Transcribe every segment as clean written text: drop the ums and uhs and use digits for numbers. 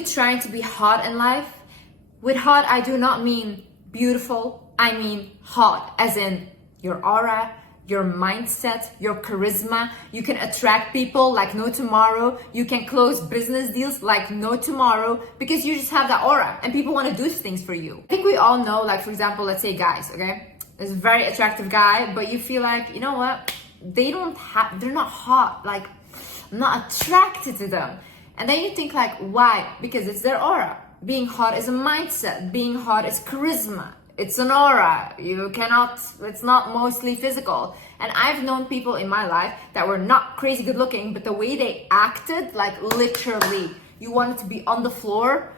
you trying to be hot in life? With hot, I do not mean beautiful. I mean hot, as in your aura, your mindset, your charisma. You can attract people like no tomorrow. You can close business deals like no tomorrow because you just have that aura and people want to do things for you. I think we all know, like, for example, let's say guys, okay? There's a very attractive guy, but you feel like, you know what? They're not hot. Like, I'm not attracted to them. And then you think like, why? Because it's their aura. Being hot is a mindset. Being hot is charisma. It's an aura. It's not mostly physical. And I've known people in my life that were not crazy good looking, but the way they acted, like literally, you wanted to be on the floor,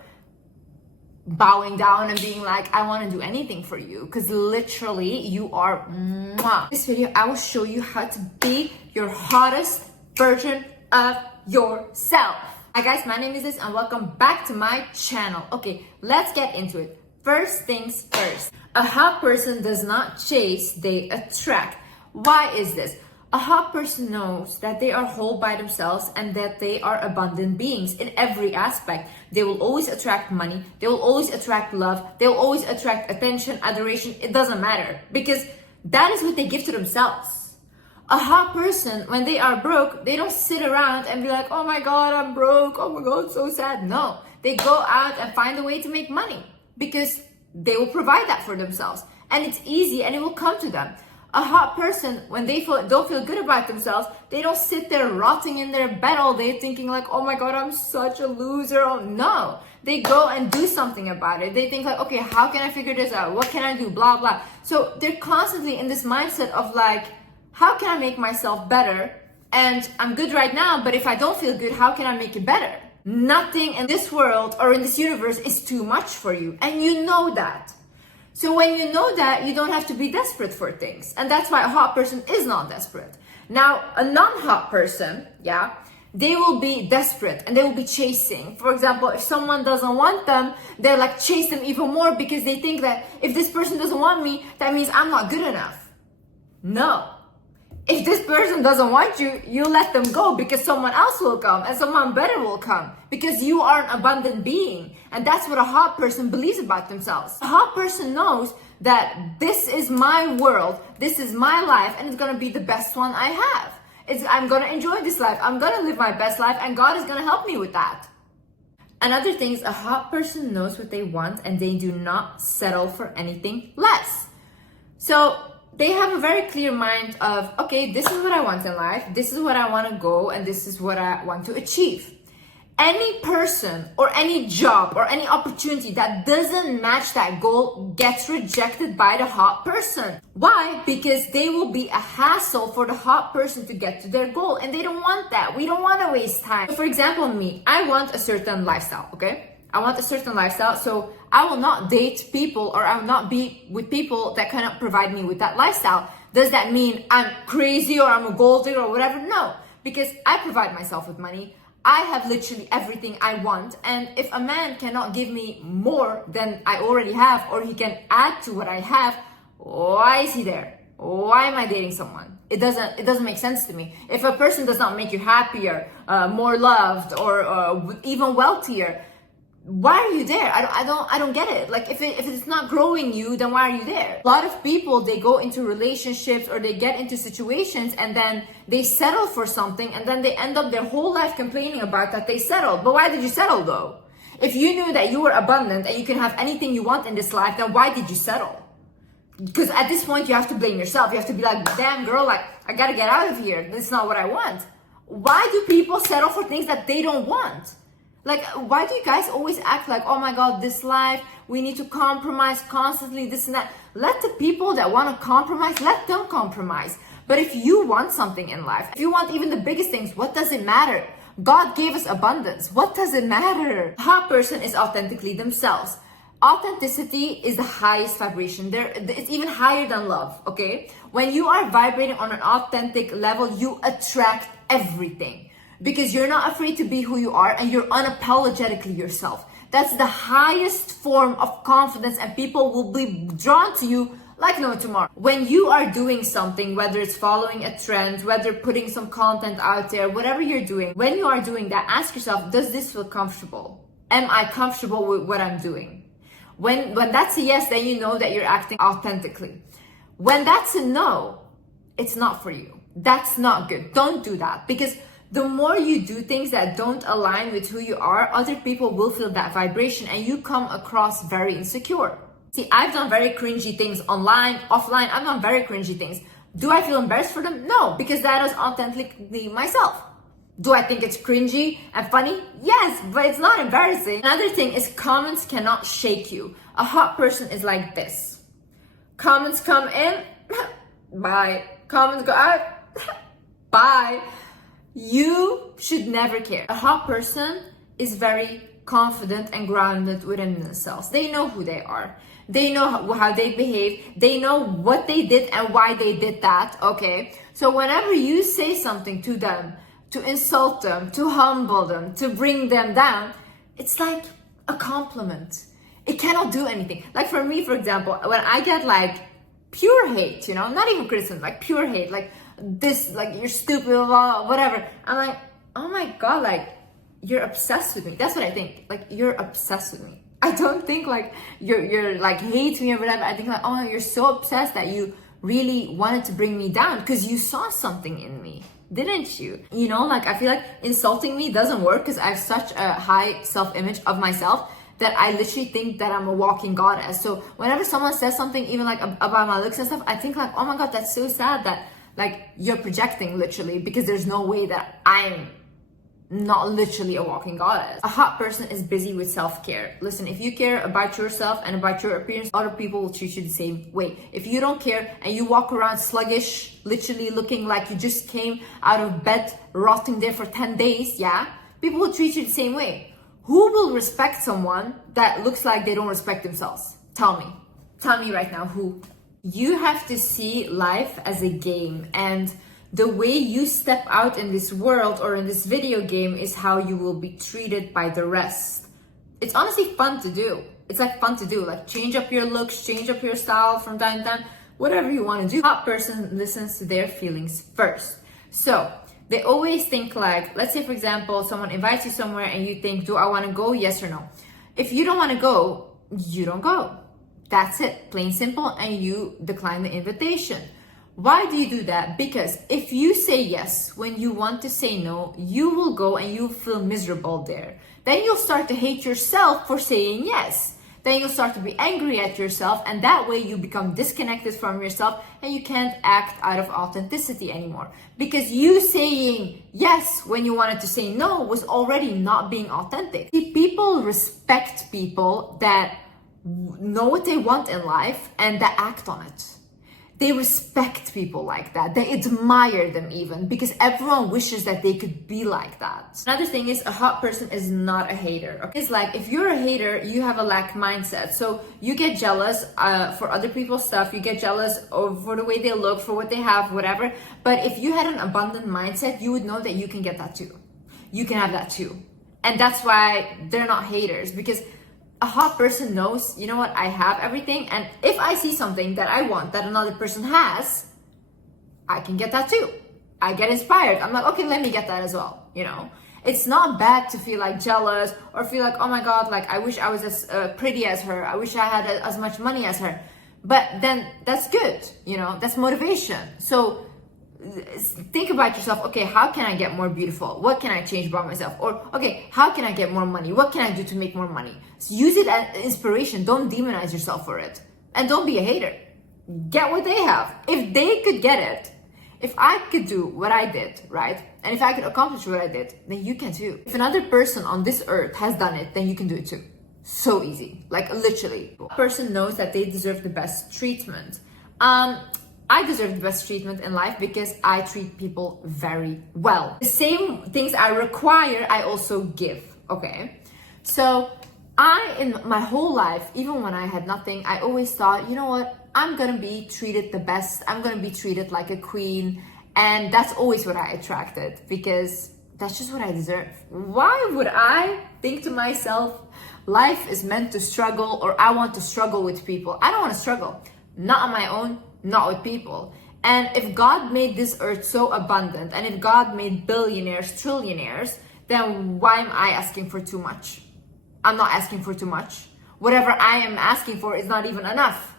bowing down and being like, I want to do anything for you. Because literally, you are mwah. This video, I will show you how to be your hottest version of yourself. Hi guys, my name is Liz and welcome back to my channel. Okay, let's get into it. First things first, a hot person does not chase, they attract. Why is this? A hot person knows that they are whole by themselves and that they are abundant beings in every aspect. They will always attract money, they will always attract love, they will always attract attention, adoration, it doesn't matter because that is what they give to themselves. A hot person, when they are broke, they don't sit around and be like, oh my God, I'm broke, oh my God, so sad. No, they go out and find a way to make money because they will provide that for themselves and it's easy and it will come to them. A hot person, when they don't feel good about themselves, they don't sit there rotting in their bed all day thinking like, oh my God, I'm such a loser. Oh no, they go and do something about it. They think like, okay, how can I figure this out? What can I do? Blah, blah. So they're constantly in this mindset of like, how can I make myself better? And I'm good right now, but if I don't feel good, how can I make it better? Nothing in this world or in this universe is too much for you. And you know that. So when you know that, you don't have to be desperate for things. And that's why a hot person is not desperate. Now, a non-hot person, yeah, they will be desperate and they will be chasing. For example, if someone doesn't want them, they'll like chase them even more because they think that if this person doesn't want me, that means I'm not good enough. No. If this person doesn't want you, you let them go because someone else will come and someone better will come because you are an abundant being. And that's what a hot person believes about themselves. A hot person knows that this is my world, this is my life, and it's going to be the best one I have. I'm going to enjoy this life. I'm going to live my best life and God is going to help me with that. Another thing is a hot person knows what they want and they do not settle for anything less. So they have a very clear mind of, okay, this is what I want in life, this is what I want to go, and this is what I want to achieve. Any person or any job or any opportunity that doesn't match that goal gets rejected by the hot person. Why? Because they will be a hassle for the hot person to get to their goal, and they don't want that. We don't want to waste time. So for example, me, I want a certain lifestyle, okay? I want a certain lifestyle, so I will not date people or I will not be with people that cannot provide me with that lifestyle. Does that mean I'm crazy or I'm a gold digger or whatever? No, because I provide myself with money. I have literally everything I want. And if a man cannot give me more than I already have or he can add to what I have, why is he there? Why am I dating someone? It doesn't make sense to me. If a person does not make you happier, more loved, or even wealthier, why are you there? I don't get it. Like if it's not growing you, then why are you there? A lot of people, they go into relationships or they get into situations and then they settle for something and then they end up their whole life complaining about that they settled. But why did you settle though? If you knew that you were abundant and you can have anything you want in this life, then why did you settle? Because at this point you have to blame yourself. You have to be like, damn girl, like I gotta get out of here. This is not what I want. Why do people settle for things that they don't want? Like, why do you guys always act like, oh my God, this life, we need to compromise constantly, this and that. Let the people that want to compromise, let them compromise. But if you want something in life, if you want even the biggest things, what does it matter? God gave us abundance. What does it matter? A hot person is authentically themselves. Authenticity is the highest vibration. It's even higher than love, okay? When you are vibrating on an authentic level, you attract everything. Because you're not afraid to be who you are and you're unapologetically yourself. That's the highest form of confidence and people will be drawn to you like no tomorrow. When you are doing something, whether it's following a trend, whether putting some content out there, whatever you're doing, when you are doing that, ask yourself, does this feel comfortable? am I comfortable with what I'm doing? When that's a yes, then you know that you're acting authentically. When that's a no, it's not for you. That's not good. Don't do that, because the more you do things that don't align with who you are, other people will feel that vibration and you come across very insecure. See, I've done very cringy things online, offline. I've done very cringy things. Do I feel embarrassed for them? No, because that is authentically myself. Do I think it's cringy and funny? Yes, but it's not embarrassing. Another thing is comments cannot shake you. A hot person is like this. Comments come in, bye. Comments go out, bye. You should never care. A hot person is very confident and grounded within themselves. They know who they are. They know how they behave. They know what they did and why they did that, okay? So whenever you say something to them, to insult them, to humble them, to bring them down, it's like a compliment. It cannot do anything. Like for me, for example, when I get like pure hate, you know, not even criticism, like pure hate, like this, like you're stupid, blah, whatever. I'm like, oh my God, like you're obsessed with me. That's what I think. Like you're obsessed with me. I don't think like you're like hate me or whatever. I think like, oh, you're so obsessed that you really wanted to bring me down because you saw something in me, didn't you? You know, like I feel like insulting me doesn't work because I have such a high self-image of myself that I literally think that I'm a walking goddess. So whenever someone says something even like about my looks and stuff, I think like, oh my God, that's so sad that like you're projecting literally, because there's no way that I'm not literally a walking goddess. A hot person is busy with self-care. Listen, if you care about yourself and about your appearance, other people will treat you the same way. If you don't care and you walk around sluggish, literally looking like you just came out of bed, rotting there for 10 days, yeah, people will treat you the same way. Who will respect someone that looks like they don't respect themselves? Tell me. Tell me right now, who? You have to see life as a game, and the way you step out in this world or in this video game is how you will be treated by the rest. It's honestly fun to do. It's like fun to do, like change up your looks, change up your style from time to time, whatever you want to do. A hot person listens to their feelings first. So they always think like, let's say for example, someone invites you somewhere and you think, do I want to go? Yes or no. If you don't want to go, you don't go. That's it, plain simple, and you decline the invitation. Why do you do that? Because if you say yes when you want to say no, you will go and you'll feel miserable there. Then you'll start to hate yourself for saying yes. Then you'll start to be angry at yourself, and that way you become disconnected from yourself and you can't act out of authenticity anymore. Because you saying yes when you wanted to say no was already not being authentic. See, people respect people that know what they want in life and that act on it. They respect people like that. They admire them even, because everyone wishes that they could be like that. Another thing is, a hot person is not a hater. Okay? It's like, if you're a hater, you have a lack mindset. So you get jealous for other people's stuff. You get jealous for the way they look, for what they have, whatever. But if you had an abundant mindset, you would know that you can get that too. You can have that too. And that's why they're not haters, because a hot person knows, you know what, I have everything, and if I see something that I want that another person has, I can get that too. I get inspired. I'm like, okay, let me get that as well, you know? It's not bad to feel like jealous or feel like, oh my God, like I wish I was as pretty as her. I wish I had as much money as her. But then that's good, you know, that's motivation. So think about yourself. Okay, how can I get more beautiful? What can I change about myself? Or okay, how can I get more money? What can I do to make more money? So use it as inspiration. Don't demonize yourself for it, and don't be a hater. Get what they have. If they could get it, if I could do what I did, right, and if I could accomplish what I did, then you can too. If another person on this earth has done it, then you can do it too. So easy, like literally. A person knows that they deserve the best treatment. I deserve the best treatment in life because I treat people very well. The same things I require, I also give, okay? So in my whole life, even when I had nothing, I always thought, you know what? I'm gonna be treated the best. I'm gonna be treated like a queen. And that's always what I attracted, because that's just what I deserve. Why would I think to myself, life is meant to struggle, or I want to struggle with people? I don't want to struggle. Not on my own, not with people. And if God made this earth so abundant, and if God made billionaires, trillionaires, then why am I asking for too much? I'm not asking for too much. Whatever I am asking for is not even enough.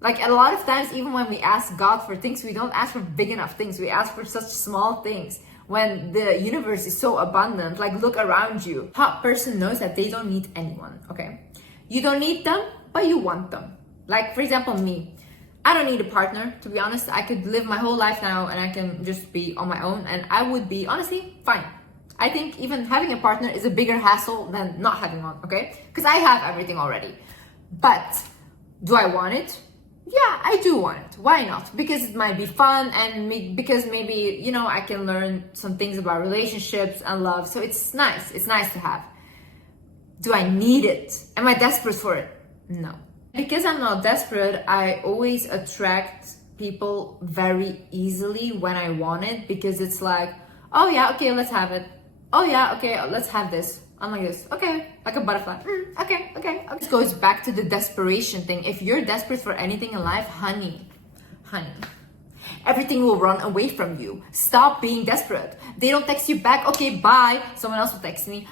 Like a lot of times, even when we ask God for things, we don't ask for big enough things. We ask for such small things when the universe is so abundant. Like look around you. Hot person knows that they don't need anyone, okay? You don't need them, but you want them. Like for example, me. I don't need a partner, to be honest. I could live my whole life now and I can just be on my own and I would be, honestly, fine. I think even having a partner is a bigger hassle than not having one, okay? Because I have everything already. But do I want it? Yeah, I do want it. Why not? Because it might be fun and because maybe, you know, I can learn some things about relationships and love. So it's nice. It's nice to have. Do I need it? Am I desperate for it? No. Because I'm not desperate, I always attract people very easily when I want it, because it's like, oh yeah, okay, let's have it. Oh yeah, okay, let's have this. I'm like this, okay, like a butterfly. Okay. This goes back to the desperation thing. If you're desperate for anything in life, honey, everything will run away from you. Stop being desperate. They don't text you back, okay, bye, someone else will text me.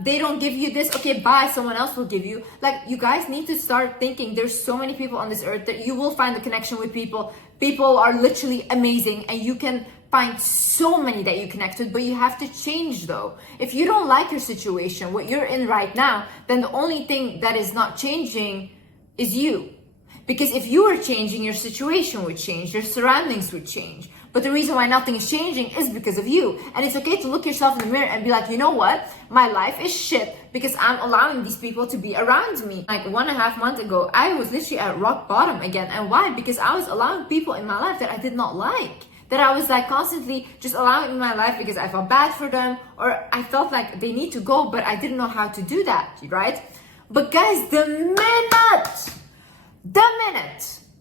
They don't give you this, okay, bye, someone else will give you. Like, you guys need to start thinking there's so many people on this earth that you will find a connection with people. People are literally amazing and you can find so many that you connect with, but you have to change though. If you don't like your situation, what you're in right now, then the only thing that is not changing is you. Because if you were changing, your situation would change, your surroundings would change. But the reason why nothing is changing is because of you. And it's okay to look yourself in the mirror and be like, you know what? My life is shit because I'm allowing these people to be around me. Like 1.5 months ago, I was literally at rock bottom again. And why? Because I was allowing people in my life that I did not like. That I was like constantly just allowing in my life because I felt bad for them or I felt like they need to go, but I didn't know how to do that, right? But guys, the minute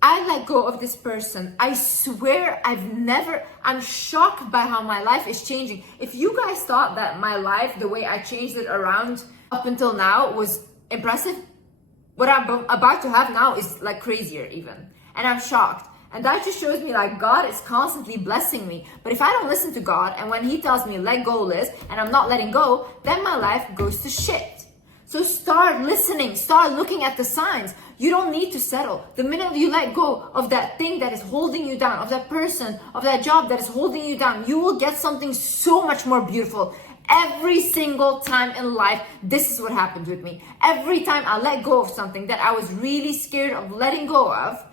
I let go of this person, I swear I'm shocked by how my life is changing. If you guys thought that my life, the way I changed it around up until now was impressive, what I'm about to have now is like crazier even. And I'm shocked. And that just shows me like God is constantly blessing me. But if I don't listen to God and when he tells me let go, Liz, and I'm not letting go, then my life goes to shit. So start listening, start looking at the signs. You don't need to settle. The minute you let go of that thing that is holding you down, of that person, of that job that is holding you down, you will get something so much more beautiful. Every single time in life, this is what happened with me. Every time I let go of something that I was really scared of letting go of,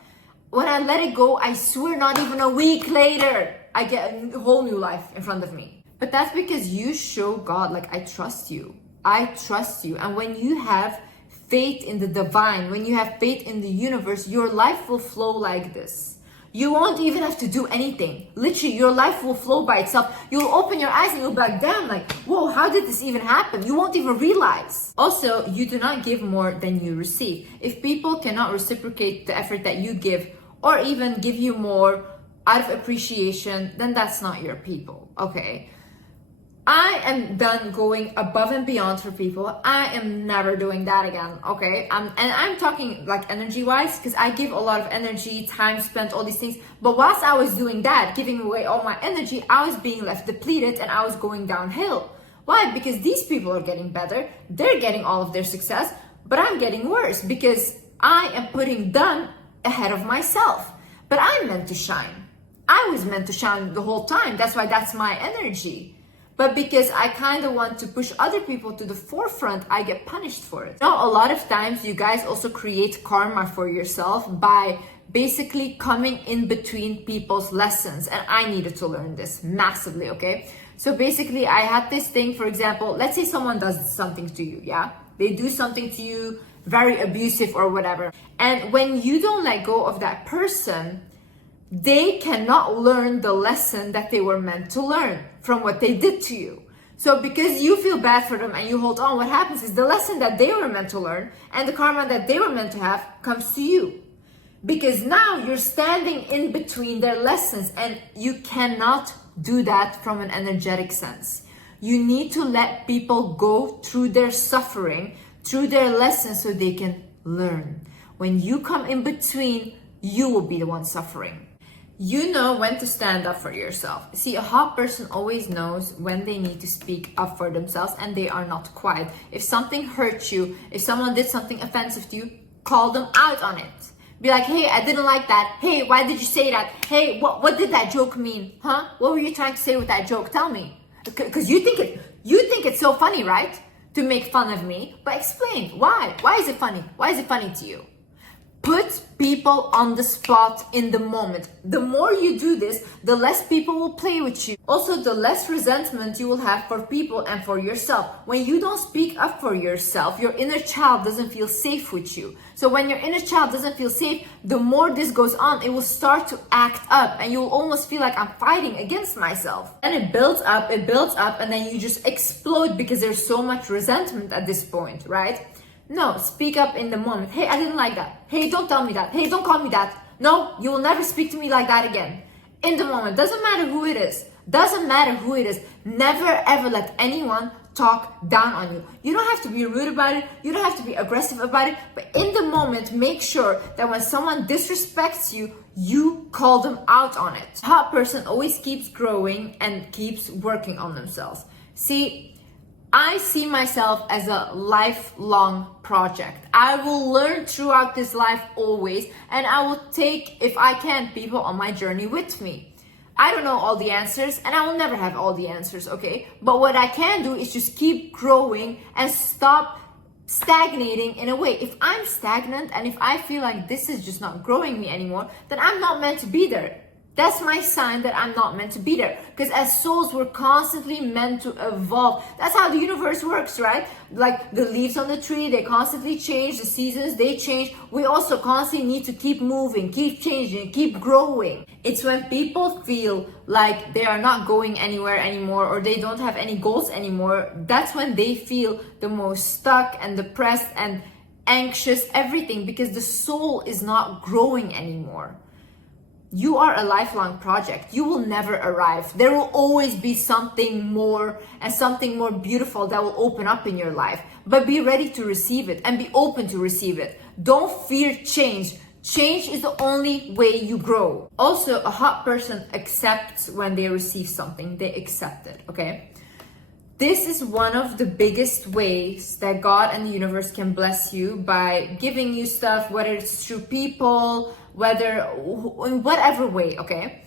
when I let it go, I swear not even a week later, I get a whole new life in front of me. But that's because you show God, like, I trust you. I trust you. And when you have faith in the divine, when you have faith in the universe, your life will flow like this. You won't even have to do anything. Literally, your life will flow by itself. You'll open your eyes and you'll be like, damn, like, whoa, how did this even happen? You won't even realize. Also, you do not give more than you receive. If people cannot reciprocate the effort that you give or even give you more out of appreciation, then that's not your people, okay? I am done going above and beyond for people. I am never doing that again, okay? And I'm talking like energy-wise, because I give a lot of energy, time spent, all these things. But whilst I was doing that, giving away all my energy, I was being left depleted and I was going downhill. Why? Because these people are getting better. They're getting all of their success, but I'm getting worse because I am putting them ahead of myself. But I'm meant to shine. I was meant to shine the whole time. That's why that's my energy. But because I kind of want to push other people to the forefront, I get punished for it. Now, a lot of times you guys also create karma for yourself by basically coming in between people's lessons. And I needed to learn this massively, okay? So basically I had this thing, for example, let's say someone does something to you, yeah? They do something to you, very abusive or whatever. And when you don't let go of that person, they cannot learn the lesson that they were meant to learn from what they did to you. So because you feel bad for them and you hold on, what happens is the lesson that they were meant to learn and the karma that they were meant to have comes to you. Because now you're standing in between their lessons and you cannot do that from an energetic sense. You need to let people go through their suffering, through their lessons so they can learn. When you come in between, you will be the one suffering. You know when to stand up for yourself. See, a hot person always knows when they need to speak up for themselves and they are not quiet. If something hurts you, if someone did something offensive to you, call them out on it. Be like, hey, I didn't like that. Hey, why did you say that? Hey, what did that joke mean? Huh? What were you trying to say with that joke? Tell me. Because you think it's so funny, right? To make fun of me. But explain why. Why is it funny? Why is it funny to you? Put people on the spot in the moment. The more you do this, the less people will play with you. Also, the less resentment you will have for people and for yourself. When you don't speak up for yourself, your inner child doesn't feel safe with you. So when your inner child doesn't feel safe, the more this goes on, it will start to act up and you will almost feel like I'm fighting against myself. And it builds up, and then you just explode because there's so much resentment at this point, right? No, speak up in the moment. Hey, I didn't like that. Hey, don't tell me that. Hey, don't call me that. No, you will never speak to me like that again. In the moment. Doesn't matter who it is. Doesn't matter who it is. Never ever let anyone talk down on you. You don't have to be rude about it. You don't have to be aggressive about it. But in the moment, make sure that when someone disrespects you, you call them out on it. A hot person always keeps growing and keeps working on themselves. See, I see myself as a lifelong project. I will learn throughout this life always, and I will take, if I can, people on my journey with me. I don't know all the answers, and I will never have all the answers, okay? But what I can do is just keep growing and stop stagnating in a way. If I'm stagnant and if I feel like this is just not growing me anymore, then I'm not meant to be there. That's my sign that I'm not meant to be there. Because as souls, we're constantly meant to evolve. That's how the universe works, right? Like the leaves on the tree, they constantly change. The seasons, they change. We also constantly need to keep moving, keep changing, keep growing. It's when people feel like they are not going anywhere anymore or they don't have any goals anymore, that's when they feel the most stuck and depressed and anxious, everything, because the soul is not growing anymore. You are a lifelong project. You will never arrive. There will always be something more and something more beautiful that will open up in your life. But be ready to receive it and be open to receive it. Don't fear change. Change is the only way you grow. Also, a hot person accepts when they receive something. They accept it, okay? This is one of the biggest ways that God and the universe can bless you by giving you stuff, whether it's through people, whether in whatever way, okay?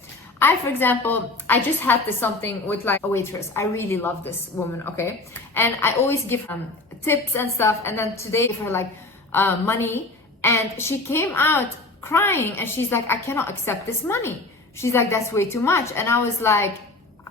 For example, I just had this something with like a waitress. I really love this woman, okay? And I always give her tips and stuff. And then today I gave her like money and she came out crying and she's like, I cannot accept this money. She's like, that's way too much. And I was like,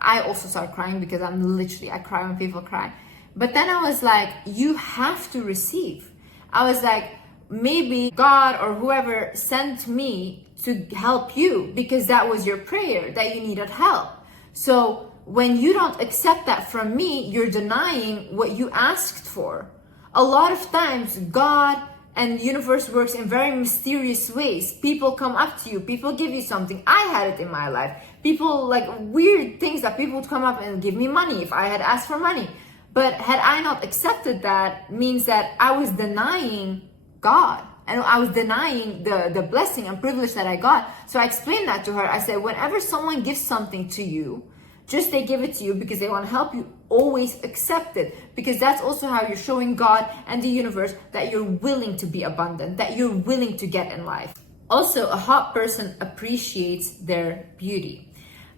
I also start crying because I cry when people cry. But then I was like, you have to receive. I was like, maybe God or whoever sent me to help you because that was your prayer, that you needed help. So when you don't accept that from me, you're denying what you asked for. A lot of times, God and the universe works in very mysterious ways. People come up to you, people give you something. I had it in my life. People, like weird things that people would come up and give me money if I had asked for money. But had I not accepted that, means that I was denying God. And I was denying the blessing and privilege that I got. So I explained that to her. I said, whenever someone gives something to you, just they give it to you because they want to help you, always accept it. Because that's also how you're showing God and the universe that you're willing to be abundant, that you're willing to get in life. Also, a hot person appreciates their beauty.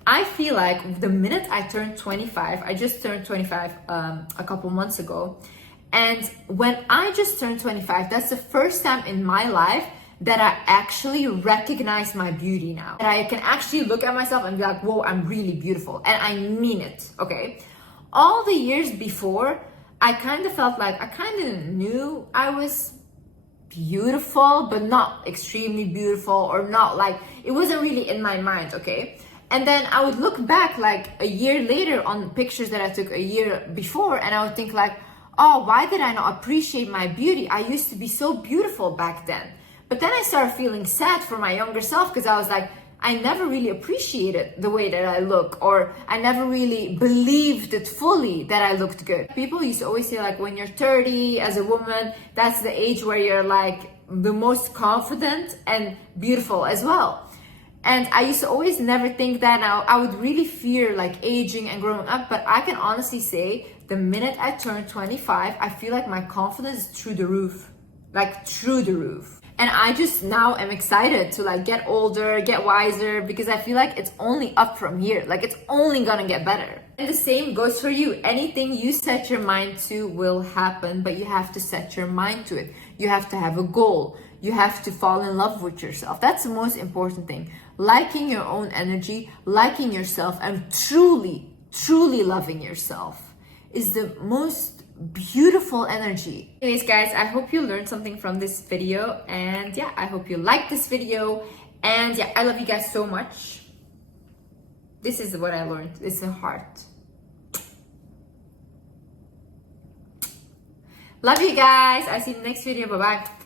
I feel like the minute I turned 25, I just turned 25 a couple months ago. And when I just turned 25, that's the first time in my life that I actually recognize my beauty now. And I can actually look at myself and be like, whoa, I'm really beautiful. And I mean it, okay? All the years before, I kind of felt like I kind of knew I was beautiful, but not extremely beautiful or not like, it wasn't really in my mind, okay? And then I would look back like a year later on pictures that I took a year before and I would think like, oh, why did I not appreciate my beauty? I used to be so beautiful back then. But then I started feeling sad for my younger self because I was like, I never really appreciated the way that I look, or I never really believed it fully that I looked good. People used to always say like, when you're 30 as a woman, that's the age where you're like the most confident and beautiful as well. And I used to always never think that. Now I would really fear like aging and growing up, but I can honestly say the minute I turned 25, I feel like my confidence is through the roof, like through the roof. And I just now am excited to like get older, get wiser, because I feel like it's only up from here. Like it's only gonna get better. And the same goes for you. Anything you set your mind to will happen, but you have to set your mind to it. You have to have a goal. You have to fall in love with yourself. That's the most important thing. Liking your own energy, liking yourself, and truly, truly loving yourself is the most beautiful energy. Anyways, guys, I hope you learned something from this video. And yeah, I hope you liked this video. And yeah, I love you guys so much. This is what I learned. It's a heart. Love you guys. I see you in the next video. Bye-bye.